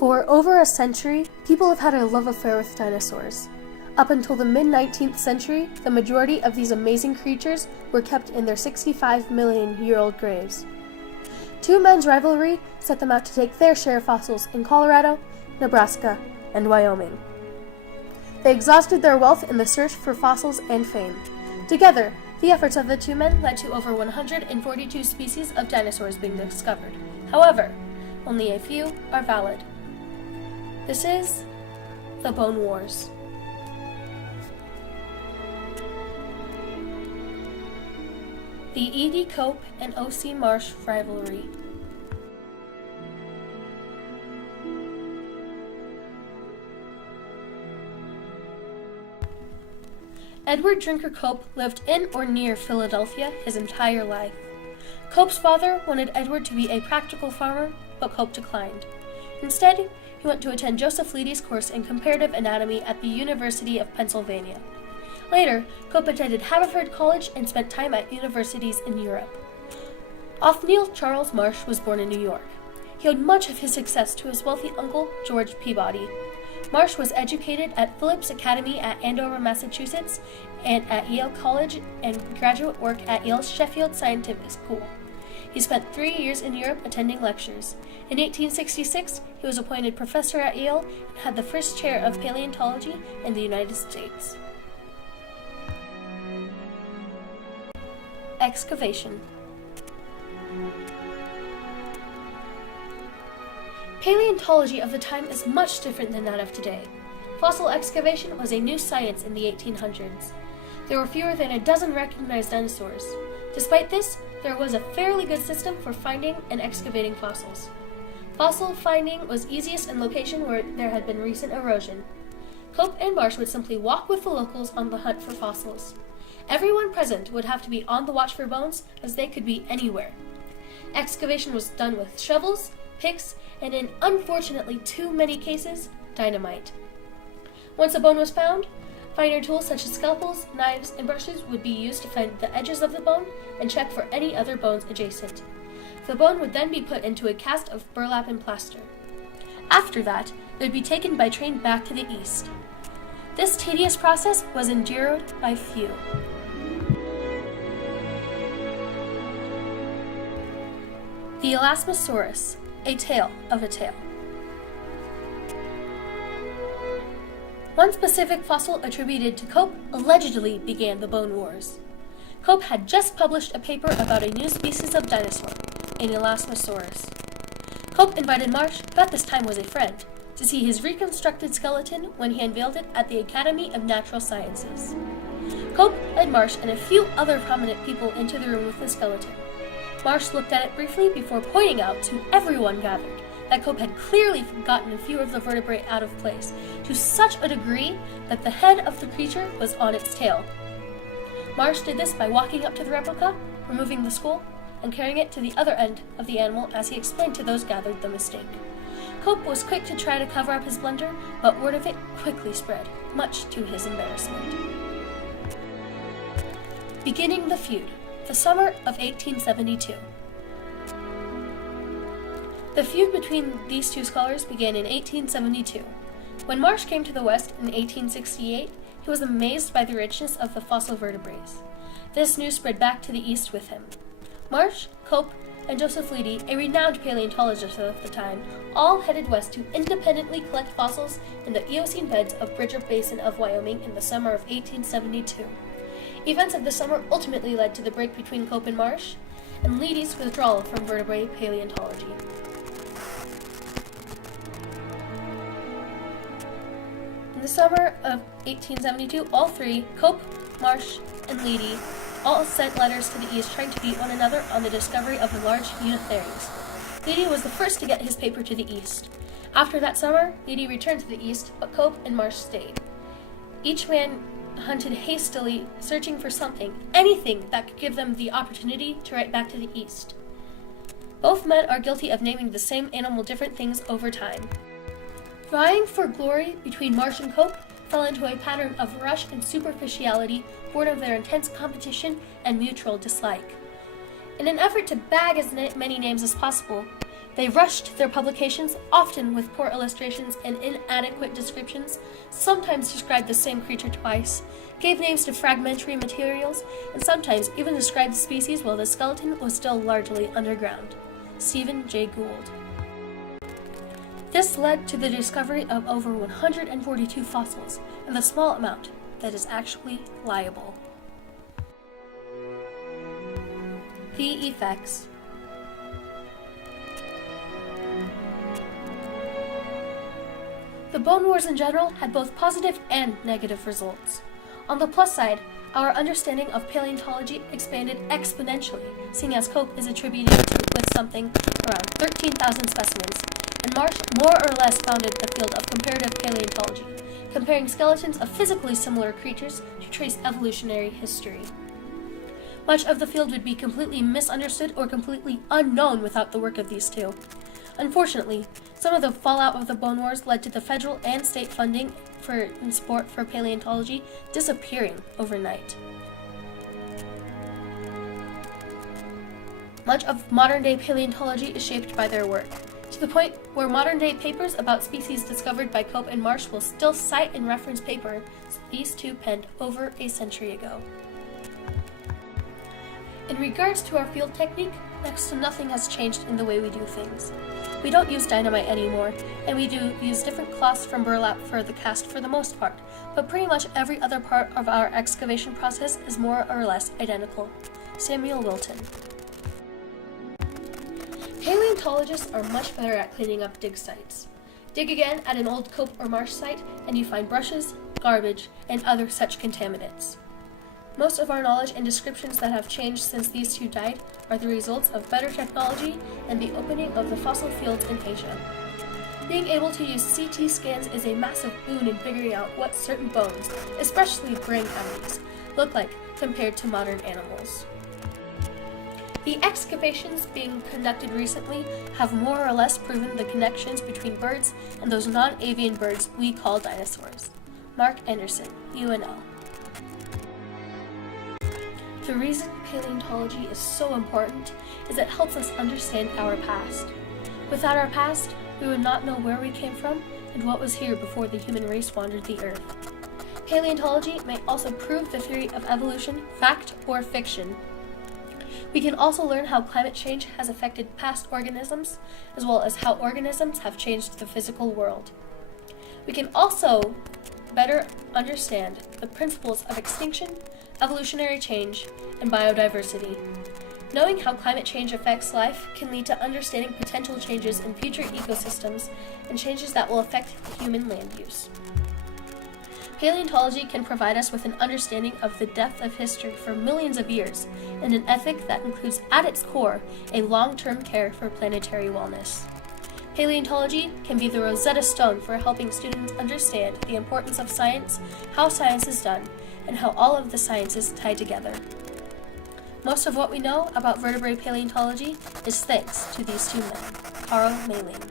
For over a century, people have had a love affair with dinosaurs. Up until the mid-19th century, the majority of these amazing creatures were kept in their 65-million-year-old graves. Two men's rivalry set them out to take their share of fossils in Colorado, Nebraska, and Wyoming. They exhausted their wealth in the search for fossils and fame. Together, the efforts of the two men led to over 142 species of dinosaurs being discovered. However, only a few are valid. This is the Bone Wars. The E.D. Cope and O.C. Marsh rivalry. Edward Drinker Cope lived in or near Philadelphia his entire life. Cope's father wanted Edward to be a practical farmer, but Cope declined. Instead, he went to attend Joseph Leidy's course in comparative anatomy at the University of Pennsylvania. Later, Cope attended Haverford College and spent time at universities in Europe. Othniel Charles Marsh was born in New York. He owed much of his success to his wealthy uncle, George Peabody. Marsh was educated at Phillips Academy at Andover, Massachusetts, and at Yale College, and graduate work at Yale's Sheffield Scientific School. He spent 3 years in Europe attending lectures. In 1866, he was appointed professor at Yale and had the first chair of paleontology in the United States. Excavation. Paleontology of the time is much different than that of today. Fossil excavation was a new science in the 1800s. There were fewer than a dozen recognized dinosaurs. Despite this, there was a fairly good system for finding and excavating fossils. Fossil finding was easiest in location where there had been recent erosion. Cope and Marsh would simply walk with the locals on the hunt for fossils. Everyone present would have to be on the watch for bones, as they could be anywhere. Excavation was done with shovels, picks, and in unfortunately too many cases, dynamite. Once a bone was found, finer tools such as scalpels, knives, and brushes would be used to find the edges of the bone and check for any other bones adjacent. The bone would then be put into a cast of burlap and plaster. After that, it would be taken by train back to the east. This tedious process was endured by few. The Elasmosaurus, a tale of a tale. One specific fossil attributed to Cope allegedly began the Bone Wars. Cope had just published a paper about a new species of dinosaur, an Elasmosaurus. Cope invited Marsh, who at this time was a friend, to see his reconstructed skeleton when he unveiled it at the Academy of Natural Sciences. Cope led Marsh and a few other prominent people into the room with the skeleton. Marsh looked at it briefly before pointing out to everyone gathered that Cope had clearly gotten a few of the vertebrae out of place, to such a degree that the head of the creature was on its tail. Marsh did this by walking up to the replica, removing the skull, and carrying it to the other end of the animal as he explained to those gathered the mistake. Cope was quick to try to cover up his blunder, but word of it quickly spread, much to his embarrassment. Beginning the feud. The summer of 1872. The feud between these two scholars began in 1872. When Marsh came to the West in 1868, he was amazed by the richness of the fossil vertebrae. This news spread back to the East with him. Marsh, Cope, and Joseph Leidy, a renowned paleontologist of the time, all headed west to independently collect fossils in the Eocene beds of Bridger Basin of Wyoming in the summer of 1872. Events of the summer ultimately led to the break between Cope and Marsh, and Leidy's withdrawal from vertebrate paleontology. In the summer of 1872, all three, Cope, Marsh, and Leidy, all sent letters to the East trying to beat one another on the discovery of the large Unitharies. Leidy was the first to get his paper to the East. After that summer, Leidy returned to the East, but Cope and Marsh stayed. Each man hunted hastily, searching for something, anything that could give them the opportunity to write back to the East. Both men are guilty of naming the same animal different things over time. Vying for glory between Marsh and Cope fell into a pattern of rush and superficiality born of their intense competition and mutual dislike. In an effort to bag as many names as possible, They rushed their publications, often with poor illustrations and inadequate descriptions, sometimes described the same creature twice, gave names to fragmentary materials, and sometimes even described the species while the skeleton was still largely underground. Stephen Jay Gould. This led to the discovery of over 142 fossils, and the small amount that is actually liable. The effects. The Bone Wars in general had both positive and negative results. On the plus side, our understanding of paleontology expanded exponentially, seeing as Cope is attributed with something around 13,000 specimens, and Marsh more or less founded the field of comparative paleontology, comparing skeletons of physically similar creatures to trace evolutionary history. Much of the field would be completely misunderstood or completely unknown without the work of these two. Unfortunately, some of the fallout of the Bone Wars led to the federal and state funding and support for paleontology disappearing overnight. Much of modern-day paleontology is shaped by their work, to the point where modern-day papers about species discovered by Cope and Marsh will still cite and reference papers these two penned over a century ago. In regards to our field technique, next to nothing has changed in the way we do things. We don't use dynamite anymore, and we do use different cloths from burlap for the cast for the most part, but pretty much every other part of our excavation process is more or less identical. Samuel Wilton. Paleontologists are much better at cleaning up dig sites. Dig again at an old Cope or Marsh site, and you find brushes, garbage, and other such contaminants. Most of our knowledge and descriptions that have changed since these two died are the results of better technology and the opening of the fossil fields in Asia. Being able to use CT scans is a massive boon in figuring out what certain bones, especially brain cavities, look like compared to modern animals. The excavations being conducted recently have more or less proven the connections between birds and those non-avian birds we call dinosaurs. Mark Anderson, UNL. The reason paleontology is so important is it helps us understand our past. Without our past, we would not know where we came from and what was here before the human race wandered the earth. Paleontology may also prove the theory of evolution, fact or fiction. We can also learn how climate change has affected past organisms, as well as how organisms have changed the physical world. We can also better understand the principles of extinction, evolutionary change, and biodiversity. Knowing how climate change affects life can lead to understanding potential changes in future ecosystems and changes that will affect human land use. Paleontology can provide us with an understanding of the depth of history for millions of years and an ethic that includes at its core a long-term care for planetary wellness. Paleontology can be the Rosetta Stone for helping students understand the importance of science, how science is done, and how all of the sciences tie together. Most of what we know about vertebrate paleontology is thanks to these two men, Carl Mayling.